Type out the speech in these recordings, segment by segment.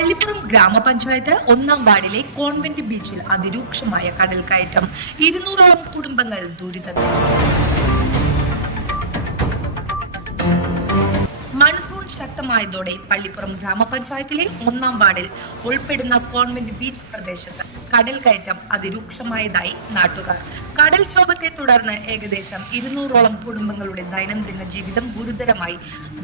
പള്ളിപ്പുറം ഗ്രാമപഞ്ചായത്ത് 1-ാം വാർഡിലെ കോൺവെന്റ് ബീച്ചിൽ അതിരൂക്ഷമായ കടൽ കയറ്റം. 200ഓളം കുടുംബങ്ങൾ ദുരിതത്തിൽ. മൺസൂൺ ശക്തമായതോടെ പള്ളിപ്പുറം ഗ്രാമപഞ്ചായത്തിലെ 1-ാം വാർഡിൽ ഉൾപ്പെടുന്ന കോൺവെന്റ് ബീച്ച് പ്രദേശത്ത് കടൽ കയറ്റം അതിരൂക്ഷമായതായി നാട്ടുകാർ. കടൽക്ഷോഭത്തെ തുടർന്ന് ഏകദേശം 200ഓളം കുടുംബങ്ങളുടെ ദൈനംദിന ജീവിതം ഗുരുതരമായി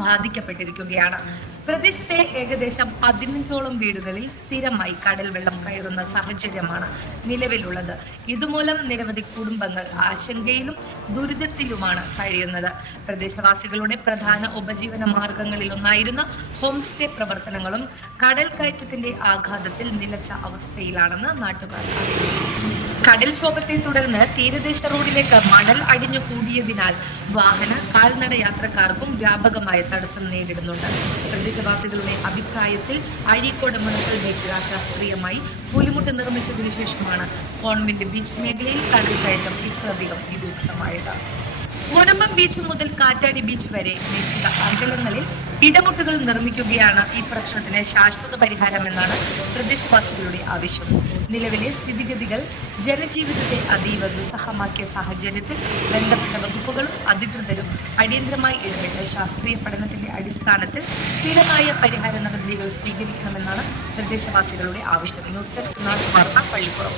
ബാധിക്കപ്പെട്ടിരിക്കുകയാണ്. പ്രദേശത്തെ ഏകദേശം 15ഓളം വീടുകളിൽ സ്ഥിരമായി കടൽ വെള്ളം കയറുന്ന സാഹചര്യമാണ് നിലവിലുള്ളത്. ഇതുമൂലം നിരവധി കുടുംബങ്ങൾ ആശങ്കയിലും ദുരിതത്തിലുമാണ് കഴിയുന്നത്. പ്രദേശവാസികളുടെ പ്രധാന ഉപജീവന മാർഗങ്ങളിലൊന്നായിരുന്ന ഹോം സ്റ്റേ പ്രവർത്തനങ്ങളും കടൽ കയറ്റത്തിന്റെ ആഘാതത്തിൽ നിലച്ച അവസ്ഥയിലാണെന്ന് നാട്ടുകാർ അറിയിച്ചു. കടൽക്ഷോഭത്തെ തുടർന്ന് തീരദേശ റോഡിലേക്ക് മണൽ അടിഞ്ഞു കൂടിയതിനാൽ വാഹന കാൽനട യാത്രക്കാർക്കും വ്യാപകമായ തടസ്സം നേരിടുന്നുണ്ട്. പ്രദേശവാസികളുടെ അഭിപ്രായത്തിൽ അഴീക്കോട് മുനക്കൽ ബീച്ച് അശാസ്ത്രീയമായി പുലിമുട്ട് നിർമ്മിച്ചതിനു ശേഷമാണ് കോൺവെന്റ് ബീച്ച് മേഖലയിൽ കടൽ കയറ്റം ഇത്രയധികം രൂക്ഷമായത്. മുനമ്പം ബീച്ച് മുതൽ കാറ്റാടി ബീച്ച് വരെ നിശ്ചിത അകലങ്ങളിൽ ഇടമുട്ടുകൾ നിർമ്മിക്കുകയാണ് ഈ പ്രശ്നത്തിന് ശാശ്വത പരിഹാരമെന്നാണ് പ്രദേശവാസികളുടെ ആവശ്യം. നിലവിലെ സ്ഥിതിഗതികൾ ജനജീവിതത്തെ അതീവ ദുസ്സഹമാക്കിയ സാഹചര്യത്തിൽ ബന്ധപ്പെട്ട വകുപ്പുകളും അധികൃതരും അടിയന്തരമായി ഇടപെട്ട് ശാസ്ത്രീയ പഠനത്തിന്റെ അടിസ്ഥാനത്തിൽ സ്ഥിരമായ പരിഹാര നടപടികൾ സ്വീകരിക്കണമെന്നാണ് പ്രദേശവാസികളുടെ ആവശ്യം. ന്യൂസ് ഡെസ്ക് നാട്ടുവാർത്ത, പള്ളിപ്പുറം.